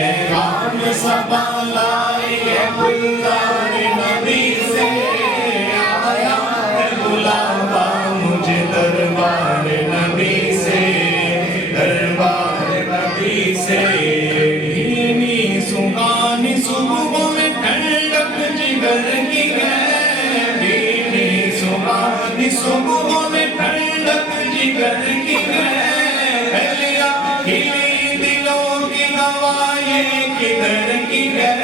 پیغام صبا لائی ہے گلزار نبی سے، آیا ہے بلاوا مجھے دربار نبی سے، دربار نبی سے۔ بھینی سکھانی صبح میں ٹھنڈک جگر کی ہے، بھینی سکھانی صبح میں ٹھنڈک جگر کی ہے، پہلیا کھلی دلوں کی ہوا یہ کدھر کی ہے،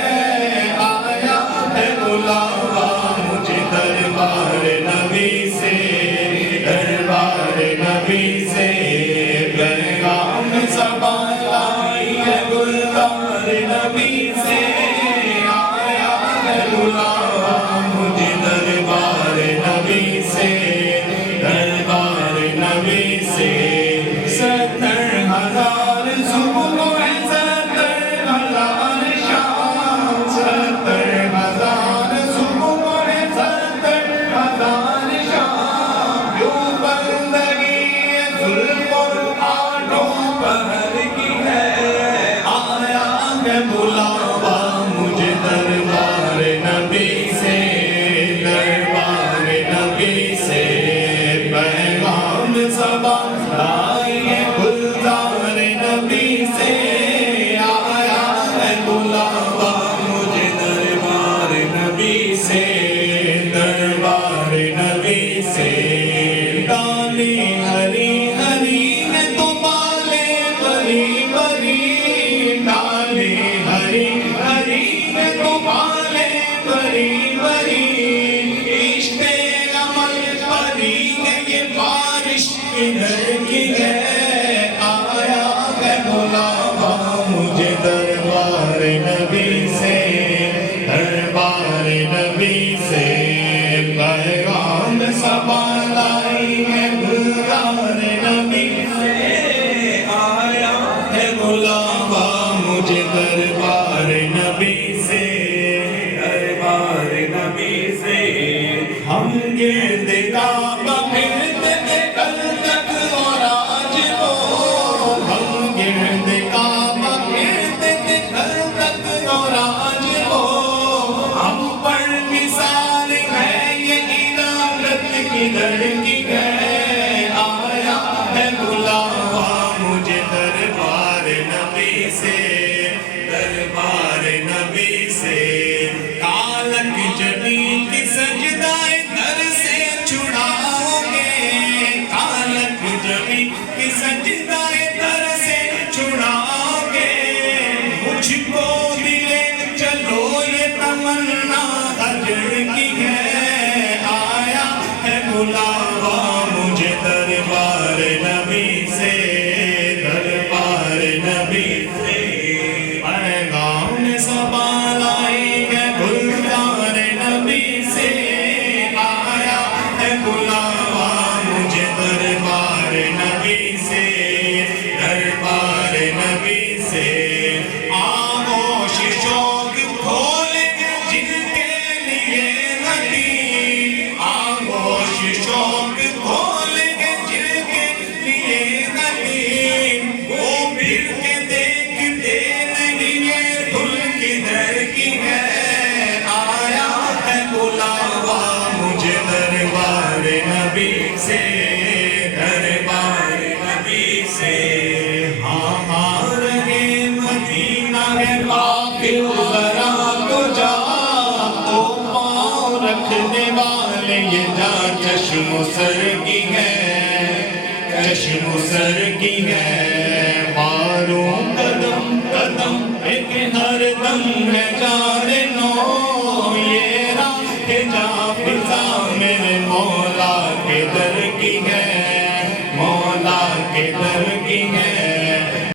آیا ہے بلاوا مجھے دربار نبی سے، دربار نبی سے۔ پیغام صبا لائی ہے گلزار نبی سے، آیا ہے بلاوا مجھے دربار نبی سے، دربار نبی سے۔ 70,000 صبح ہے 70,000 شام، 70,000 صبح ہے 70,000 شام، یوں بندگی زلف اور آٹھوں پہر کی ہے، آیا ہے بلاوا مجھے دربار نبی سے، دربار نبی سے۔ پیغام صبا لائی ہے گلزار نبی سے، آیا ہے بلاوا مجھے دربار نبی سے، دربار نبی سے۔ ڈالیں ہری ہری ہے تو بالیں بری بری، ڈالیں ہری ہری ہے تو بالیں بری بری، عشق عمل پری ہے یہ بارش کدھر کی ہے، آیا ہے بلاوا مجھے دربار نبی سے، دربار نبی سے۔ پیغام صبا لائی ہے گلزار نبی سے، آیا ہے بلاوا مجھے دربار نبی سے، دربار نبی سے۔ ہم گرد کعبہ پھرتے تھے کل تک اور آج وہ، ہم گرد کعبہ پھرتے تھے کل تک اور آج وہ، ہم پر مثال ہے یہ عدالت کدھر کی ہے، آیا ہے بلاوا مجھے دربار نبی سے، دربار نبی سے۔ کالک جبی کی سجدائے در سے چھڑاؤ گے، کالک جبی کی سجدائے در سے چھڑاؤ گے، مجھ کو دلے چلو یہ تمنا حجر کی ہے، آیا ہے بلاوا مجھے دربار نبی سے، دربار نبی سے۔ پیغام صبا لائی ہے گلزار نبی سے، آیا ہے بلاوا مجھے دربار نبی سے، دربار نبی سے۔ آغوش شوق کھولے جن کے لیے ندی، آغوش شوق کھولے جن کے لیے ندی، وہ پھر کے دیکھتے نہیں یہ دھل کدھر کی ہے، آیا ہے بلاوا مجھے دربار نبی سے، دربار نبی سے۔ ہاں ہاں رہے مدینہ ہے قافل ذرا تو جا، تو پاؤں رکھنے والے یہ جا چشم سر کی ہے، چشم سر کی ہے، ماروں قدم قدم ایک ہر دم ہے جانے نو، یہ راہ جا فضا میرے مولا کے در کی ہے،